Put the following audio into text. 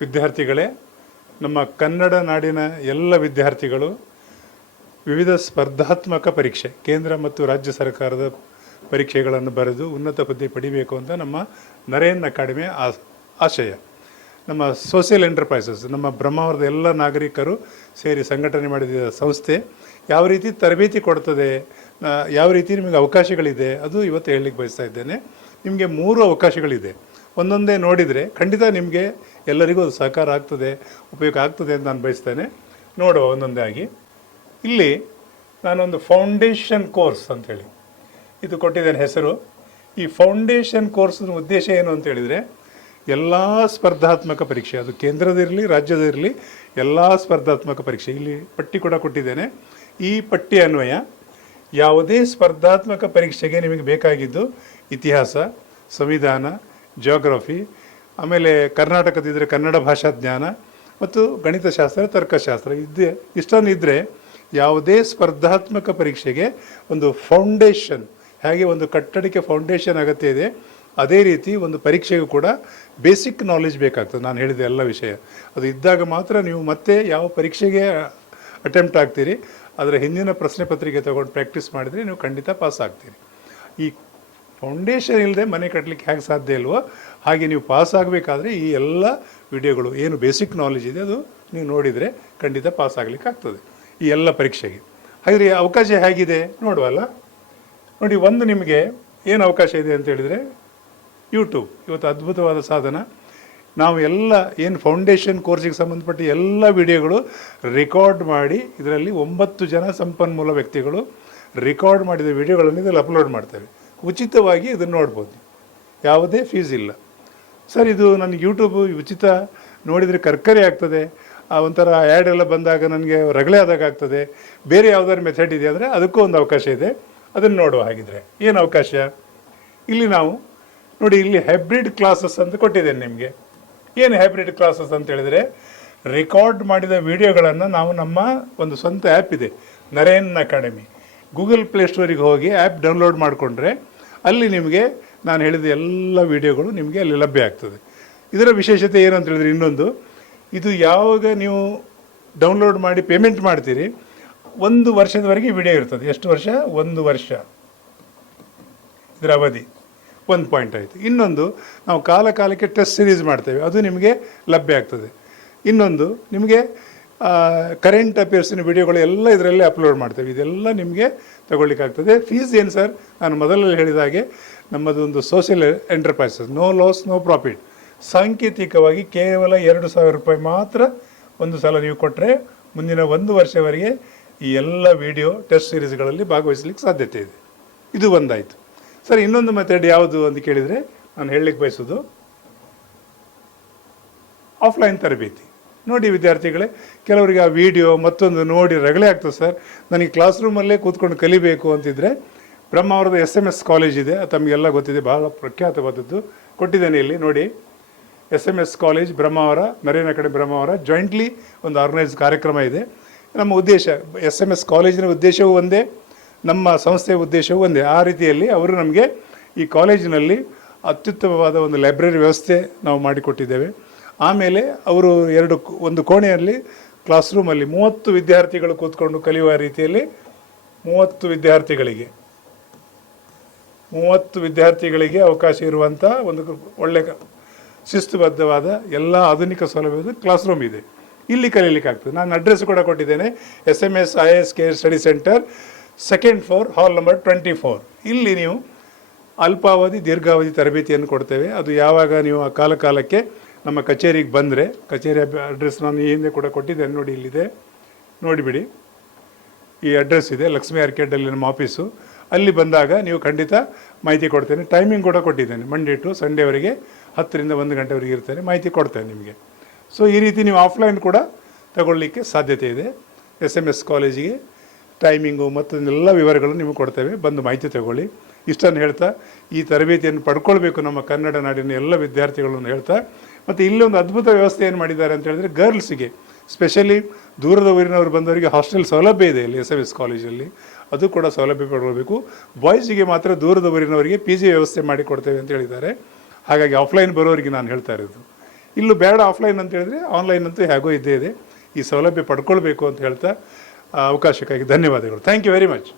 ವಿದ್ಯಾರ್ಥಿಗಳೇ, ನಮ್ಮ ಕನ್ನಡ ನಾಡಿನ ಎಲ್ಲ ವಿದ್ಯಾರ್ಥಿಗಳು ವಿವಿಧ ಸ್ಪರ್ಧಾತ್ಮಕ ಪರೀಕ್ಷೆ, ಕೇಂದ್ರ ಮತ್ತು ರಾಜ್ಯ ಸರ್ಕಾರದ ಪರೀಕ್ಷೆಗಳನ್ನು ಬರೆದು ಉನ್ನತ ಹುದ್ದೆ ಪಡಿಬೇಕು ಅಂತ ನಮ್ಮ ನರೇನ್ ಅಕಾಡೆಮಿ ಆಶಯ. ನಮ್ಮ ಸೋಷಿಯಲ್ ಎಂಟರ್ಪ್ರೈಸಸ್, ನಮ್ಮ ಬ್ರಹ್ಮಾವರದ ಎಲ್ಲ ನಾಗರಿಕರು ಸೇರಿ ಸಂಘಟನೆ ಮಾಡಿದ ಸಂಸ್ಥೆ ಯಾವ ರೀತಿ ತರಬೇತಿ ಕೊಡ್ತದೆ, ಯಾವ ರೀತಿ ನಿಮಗೆ ಅವಕಾಶಗಳಿದೆ, ಅದು ಇವತ್ತು ಹೇಳಲಿಕ್ಕೆ ಬಯಸ್ತಾ ಇದ್ದೇನೆ. ನಿಮಗೆ 3 ಅವಕಾಶಗಳಿದೆ. ಒಂದೊಂದೇ ನೋಡಿದರೆ ಖಂಡಿತ ನಿಮಗೆ ಎಲ್ಲರಿಗೂ ಅದು ಸಹಕಾರ ಆಗ್ತದೆ, ಉಪಯೋಗ ಆಗ್ತದೆ ಅಂತ ನಾನು ಬಯಸ್ತೇನೆ. ನೋಡುವ ಒಂದೊಂದೇ ಆಗಿ. ಇಲ್ಲಿ ನಾನೊಂದು ಫೌಂಡೇಶನ್ ಕೋರ್ಸ್ ಅಂಥೇಳಿ ಇದು ಕೊಟ್ಟಿದ್ದೇನೆ ಹೆಸರು. ಈ ಫೌಂಡೇಶನ್ ಕೋರ್ಸ್ನ ಉದ್ದೇಶ ಏನು ಅಂತ ಹೇಳಿದರೆ, ಎಲ್ಲ ಸ್ಪರ್ಧಾತ್ಮಕ ಪರೀಕ್ಷೆ, ಅದು ಕೇಂದ್ರದಿರಲಿ ರಾಜ್ಯದಿರಲಿ, ಎಲ್ಲ ಸ್ಪರ್ಧಾತ್ಮಕ ಪರೀಕ್ಷೆ, ಇಲ್ಲಿ ಪಟ್ಟಿ ಕೂಡ ಕೊಟ್ಟಿದ್ದೇನೆ. ಈ ಪಟ್ಟಿ ಅನ್ವಯ ಯಾವುದೇ ಸ್ಪರ್ಧಾತ್ಮಕ ಪರೀಕ್ಷೆಗೆ ನಿಮಗೆ ಬೇಕಾಗಿದ್ದು ಇತಿಹಾಸ, ಸಂವಿಧಾನ, ಜಿಯೋಗ್ರಫಿ, ಆಮೇಲೆ ಕರ್ನಾಟಕದಿದ್ದರೆ ಕನ್ನಡ ಭಾಷಾ ಜ್ಞಾನ ಮತ್ತು ಗಣಿತಶಾಸ್ತ್ರ, ತರ್ಕಶಾಸ್ತ್ರ ಇಷ್ಟೊಂದು ಇದ್ದರೆ ಯಾವುದೇ ಸ್ಪರ್ಧಾತ್ಮಕ ಪರೀಕ್ಷೆಗೆ ಒಂದು ಫೌಂಡೇಶನ್, ಹಾಗೆ ಒಂದು ಕಟ್ಟಡಕ್ಕೆ ಫೌಂಡೇಶನ್ ಅಗತ್ಯ ಇದೆ, ಅದೇ ರೀತಿ ಒಂದು ಪರೀಕ್ಷೆಗೂ ಕೂಡ ಬೇಸಿಕ್ ನಾಲೆಜ್ ಬೇಕಾಗ್ತದೆ. ನಾನು ಹೇಳಿದ ಎಲ್ಲ ವಿಷಯ ಅದು ಇದ್ದಾಗ ಮಾತ್ರ ನೀವು ಮತ್ತೆ ಯಾವ ಪರೀಕ್ಷೆಗೆ ಅಟೆಂಪ್ಟ್ ಆಗ್ತೀರಿ, ಅದರ ಹಿಂದಿನ ಪ್ರಶ್ನೆ ಪತ್ರಿಕೆ ತೊಗೊಂಡು ಪ್ರಾಕ್ಟೀಸ್ ಮಾಡಿದರೆ ನೀವು ಖಂಡಿತ ಪಾಸ್ ಆಗ್ತೀರಿ. ಈ ಫೌಂಡೇಶನ್ ಇಲ್ಲದೆ ಮನೆ ಕಟ್ಟಲಿಕ್ಕೆ ಹೇಗೆ ಸಾಧ್ಯ ಇಲ್ವೋ ಹಾಗೆ ನೀವು ಪಾಸ್ ಆಗಬೇಕಾದ್ರೆ ಈ ಎಲ್ಲ ವಿಡಿಯೋಗಳು ಏನು ಬೇಸಿಕ್ ನಾಲೆಜ್ ಇದೆ ಅದು ನೀವು ನೋಡಿದರೆ ಖಂಡಿತ ಪಾಸ್ ಆಗಲಿಕ್ಕೆ ಆಗ್ತದೆ ಈ ಎಲ್ಲ ಪರೀಕ್ಷೆಗೆ. ಹಾಗೆ ಅವಕಾಶ ಹೇಗಿದೆ ನೋಡುವಲ್ಲ. ನೋಡಿ, ಒಂದು ನಿಮಗೆ ಏನು ಅವಕಾಶ ಇದೆ ಅಂತ ಹೇಳಿದರೆ, ಯೂಟ್ಯೂಬ್ ಇವತ್ತು ಅದ್ಭುತವಾದ ಸಾಧನ. ನಾವು ಎಲ್ಲ ಏನು ಫೌಂಡೇಶನ್ ಕೋರ್ಸಿಗೆ ಸಂಬಂಧಪಟ್ಟ ಎಲ್ಲ ವಿಡಿಯೋಗಳು ರೆಕಾರ್ಡ್ ಮಾಡಿ ಇದರಲ್ಲಿ 9 ಜನ ಸಂಪನ್ಮೂಲ ವ್ಯಕ್ತಿಗಳು ರೆಕಾರ್ಡ್ ಮಾಡಿದ ವಿಡಿಯೋಗಳನ್ನು ಇದರಲ್ಲಿ ಅಪ್ಲೋಡ್ ಮಾಡ್ತೇವೆ. ಉಚಿತವಾಗಿ ಇದನ್ನು ನೋಡ್ಬೋದು, ಯಾವುದೇ ಫೀಸ್ ಇಲ್ಲ. ಸರ್, ಇದು ನನಗೆ ಯೂಟ್ಯೂಬು ಉಚಿತ ನೋಡಿದರೆ ಕರ್ಕರೆ ಆಗ್ತದೆ, ಒಂಥರ ಆ್ಯಡ್ ಎಲ್ಲ ಬಂದಾಗ ನನಗೆ ರಗಳೆ ಆದಾಗ ಆಗ್ತದೆ, ಬೇರೆ ಯಾವುದಾದ್ರು ಮೆಥಡ್ ಇದೆ ಅಂದರೆ ಅದಕ್ಕೂ ಒಂದು ಅವಕಾಶ ಇದೆ. ಅದನ್ನು ನೋಡುವ. ಹಾಗಿದ್ರೆ ಏನು ಅವಕಾಶ? ಇಲ್ಲಿ ನಾವು ನೋಡಿ, ಇಲ್ಲಿ ಹೈಬ್ರಿಡ್ ಕ್ಲಾಸಸ್ ಅಂತ ಕೊಟ್ಟಿದ್ದೇನೆ ನಿಮಗೆ. ಏನು ಹೈಬ್ರಿಡ್ ಕ್ಲಾಸಸ್ ಅಂತ ಹೇಳಿದರೆ, ರೆಕಾರ್ಡ್ ಮಾಡಿದ ವಿಡಿಯೋಗಳನ್ನು ನಾವು ನಮ್ಮ ಒಂದು ಸ್ವಂತ ಆ್ಯಪ್ ಇದೆ ನರೇನ್ ಅಕಾಡೆಮಿ, ಗೂಗಲ್ ಪ್ಲೇಸ್ಟೋರಿಗೆ ಹೋಗಿ ಆ್ಯಪ್ ಡೌನ್ಲೋಡ್ ಮಾಡಿಕೊಂಡ್ರೆ ಅಲ್ಲಿ ನಿಮಗೆ ನಾನು ಹೇಳಿದ ಎಲ್ಲ ವಿಡಿಯೋಗಳು ನಿಮಗೆ ಅಲ್ಲಿ ಲಭ್ಯ ಆಗ್ತದೆ. ಇದರ ವಿಶೇಷತೆ ಏನು ಅಂತ ಹೇಳಿದರೆ, ಇನ್ನೊಂದು, ಇದು ಯಾವಾಗ ನೀವು ಡೌನ್ಲೋಡ್ ಮಾಡಿ ಪೇಮೆಂಟ್ ಮಾಡ್ತೀರಿ 1 ವರ್ಷದವರೆಗೆ ವಿಡಿಯೋ ಇರ್ತದೆ. ಎಷ್ಟು ವರ್ಷ? 1 ವರ್ಷ ಇದರ ಅವಧಿ. ಒಂದು ಪಾಯಿಂಟ್ ಆಯಿತು. ಇನ್ನೊಂದು, ನಾವು ಕಾಲಕ್ಕೆ ಟೆಸ್ಟ್ ಸೀರೀಸ್ ಮಾಡ್ತೇವೆ, ಅದು ನಿಮಗೆ ಲಭ್ಯ ಆಗ್ತದೆ. ಇನ್ನೊಂದು, ನಿಮಗೆ ಕರೆಂಟ್ ಅಫೇರ್ಸಿನ ವಿಡಿಯೋಗಳು ಎಲ್ಲ ಇದರಲ್ಲೇ ಅಪ್ಲೋಡ್ ಮಾಡ್ತೇವೆ. ಇದೆಲ್ಲ ನಿಮಗೆ ತಗೊಳ್ಳಿಕ್ಕಾಗ್ತದೆ. ಫೀಸ್ ಏನು ಸರ್? ನಾನು ಮೊದಲಲ್ಲಿ ಹೇಳಿದ ಹಾಗೆ ನಮ್ಮದೊಂದು social enterprises, no loss no profit. ಸಾಂಕೇತಿಕವಾಗಿ ಕೇವಲ 2,000 ರೂಪಾಯಿ ಮಾತ್ರ ಒಂದು ಸಲ ನೀವು ಕೊಟ್ಟರೆ ಮುಂದಿನ 1 ವರ್ಷವರೆಗೆ ಈ ಎಲ್ಲ ವಿಡಿಯೋ ಟೆಸ್ಟ್ ಸೀರೀಸ್ಗಳಲ್ಲಿ ಭಾಗವಹಿಸಲಿಕ್ಕೆ ಸಾಧ್ಯತೆ ಇದೆ. ಇದು ಒಂದಾಯಿತು. ಸರ್, ಇನ್ನೊಂದು ಮೆಥಡ್ ಯಾವುದು ಅಂತ ಕೇಳಿದರೆ, ನಾನು ಹೇಳಲಿಕ್ಕೆ ಬಯಸೋದು ಆಫ್ಲೈನ್ ತರಬೇತಿ. ನೋಡಿ ವಿದ್ಯಾರ್ಥಿಗಳೇ, ಕೆಲವರಿಗೆ ಆ ವಿಡಿಯೋ ಮತ್ತೊಂದು ನೋಡಿ ರಗಳೆ ಆಗ್ತದೆ. ಸರ್, ನನಗೆ ಕ್ಲಾಸ್ ರೂಮಲ್ಲೇ ಕೂತ್ಕೊಂಡು ಕಲಿಬೇಕು ಅಂತಿದ್ದರೆ ಬ್ರಹ್ಮಾವರದ SMS ಕಾಲೇಜ್ ಇದೆ, ತಮಗೆಲ್ಲ ಗೊತ್ತಿದೆ, ಬಹಳ ಪ್ರಖ್ಯಾತವಾದದ್ದು. ಕೊಟ್ಟಿದ್ದೇನೆ ಇಲ್ಲಿ ನೋಡಿ. SMS college Brahmavar, Naren academy Brahmavar jointly ಒಂದು ಆರ್ಗನೈಸ್ ಕಾರ್ಯಕ್ರಮ ಇದೆ. ನಮ್ಮ ಉದ್ದೇಶ, SMS ಕಾಲೇಜಿನ ಉದ್ದೇಶವೂ ಒಂದೇ, ನಮ್ಮ ಸಂಸ್ಥೆಯ ಉದ್ದೇಶವೂ ಒಂದೇ. ಆ ರೀತಿಯಲ್ಲಿ ಅವರು ನಮಗೆ ಈ ಕಾಲೇಜಿನಲ್ಲಿ ಅತ್ಯುತ್ತಮವಾದ ಒಂದು ಲೈಬ್ರರಿ ವ್ಯವಸ್ಥೆ ನಾವು ಮಾಡಿಕೊಟ್ಟಿದ್ದೇವೆ. ಆಮೇಲೆ ಅವರು ಒಂದು ಕೋಣೆಯಲ್ಲಿ ಕ್ಲಾಸ್ ರೂಮಲ್ಲಿ 30 ವಿದ್ಯಾರ್ಥಿಗಳು ಕೂತ್ಕೊಂಡು ಕಲಿಯುವ ರೀತಿಯಲ್ಲಿ 30 ವಿದ್ಯಾರ್ಥಿಗಳಿಗೆ ಅವಕಾಶ ಇರುವಂಥ ಒಂದು ಒಳ್ಳೆಯ ಶಿಸ್ತುಬದ್ಧವಾದ ಎಲ್ಲ ಆಧುನಿಕ ಸೌಲಭ್ಯದ ಕ್ಲಾಸ್ ರೂಮ್ ಇದೆ. ಇಲ್ಲಿ ಕಲೀಲಿಕ್ಕಾಗ್ತದೆ. ನಾನು ಅಡ್ರೆಸ್ ಕೂಡ ಕೊಟ್ಟಿದ್ದೇನೆ, SMS IAS care study centre, 2nd floor, hall number 24. ಇಲ್ಲಿ ನೀವು ಅಲ್ಪಾವಧಿ ದೀರ್ಘಾವಧಿ ತರಬೇತಿಯನ್ನು ಕೊಡ್ತೇವೆ. ಅದು ಯಾವಾಗ ನೀವು ಆ ಕಾಲಕ್ಕೆ ನಮ್ಮ ಕಚೇರಿಗೆ ಬಂದರೆ, ಕಚೇರಿ ಅಡ್ರೆಸ್ ನಾನು ಈ ಹಿಂದೆ ಕೂಡ ಕೊಟ್ಟಿದ್ದೇನೆ, ನೋಡಿ ಇಲ್ಲಿದೆ, ನೋಡಿಬಿಡಿ. ಈ ಅಡ್ರೆಸ್ ಇದೆ, ಲಕ್ಷ್ಮೀ ಆರ್ಕೇಡಲ್ಲಿ ನಮ್ಮ ಆಫೀಸು. ಅಲ್ಲಿ ಬಂದಾಗ ನೀವು ಖಂಡಿತ ಮಾಹಿತಿ ಕೊಡ್ತೇನೆ. ಟೈಮಿಂಗ್ ಕೂಡ ಕೊಟ್ಟಿದ್ದೇನೆ, ಮಂಡೇ ಟು ಸಂಡೇವರೆಗೆ 10 ರಿಂದ 1 ಗಂಟೆವರೆಗೆ ಇರ್ತೇನೆ, ಮಾಹಿತಿ ಕೊಡ್ತೇನೆ ನಿಮಗೆ. ಸೊ ಈ ರೀತಿ ನೀವು ಆಫ್ಲೈನ್ ಕೂಡ ತಗೊಳ್ಳಿಕ್ಕೆ ಸಾಧ್ಯತೆ ಇದೆ. SMS ಕಾಲೇಜಿಗೆ ಟೈಮಿಂಗು ಮತ್ತು ಎಲ್ಲ ವಿವರಗಳನ್ನು ನಿಮಗೆ ಕೊಡ್ತೇವೆ, ಬಂದು ಮಾಹಿತಿ ತಗೊಳ್ಳಿ. ಇಷ್ಟನ್ನು ಹೇಳ್ತಾ ಈ ತರಬೇತಿಯನ್ನು ಪಡ್ಕೊಳ್ಬೇಕು ನಮ್ಮ ಕನ್ನಡ ನಾಡಿನ ಎಲ್ಲ ವಿದ್ಯಾರ್ಥಿಗಳನ್ನು ಹೇಳ್ತಾ, ಮತ್ತು ಇಲ್ಲಿ ಒಂದು ಅದ್ಭುತ ವ್ಯವಸ್ಥೆ ಏನು ಮಾಡಿದ್ದಾರೆ ಅಂತ ಹೇಳಿದ್ರೆ, ಗರ್ಲ್ಸಿಗೆ ಸ್ಪೆಷಲಿ ದೂರದ ಊರಿನವರು ಬಂದವರಿಗೆ ಹಾಸ್ಟೆಲ್ ಸೌಲಭ್ಯ ಇದೆ ಇಲ್ಲಿ SMS ಕಾಲೇಜಲ್ಲಿ, ಅದು ಕೂಡ ಸೌಲಭ್ಯ ಪಡ್ಕೊಳ್ಬೇಕು. ಬಾಯ್ಸಿಗೆ ಮಾತ್ರ ದೂರದ ಊರಿನವರಿಗೆ PG ವ್ಯವಸ್ಥೆ ಮಾಡಿಕೊಡ್ತೇವೆ ಅಂತ ಹೇಳಿದ್ದಾರೆ. ಹಾಗಾಗಿ ಆಫ್ಲೈನ್ ಬರೋರಿಗೆ ನಾನು ಹೇಳ್ತಾ ಇರೋದು, ಇಲ್ಲೂ ಬೇಡ ಆಫ್ಲೈನ್ ಅಂತ ಹೇಳಿದ್ರೆ ಆನ್ಲೈನ್ ಅಂತೂ ಹೇಗೋ ಇದ್ದೇ ಇದೆ. ಈ ಸೌಲಭ್ಯ ಪಡ್ಕೊಳ್ಬೇಕು ಅಂತ ಹೇಳ್ತಾ ಅವಕಾಶಕ್ಕಾಗಿ ಧನ್ಯವಾದಗಳು. Thank you very much.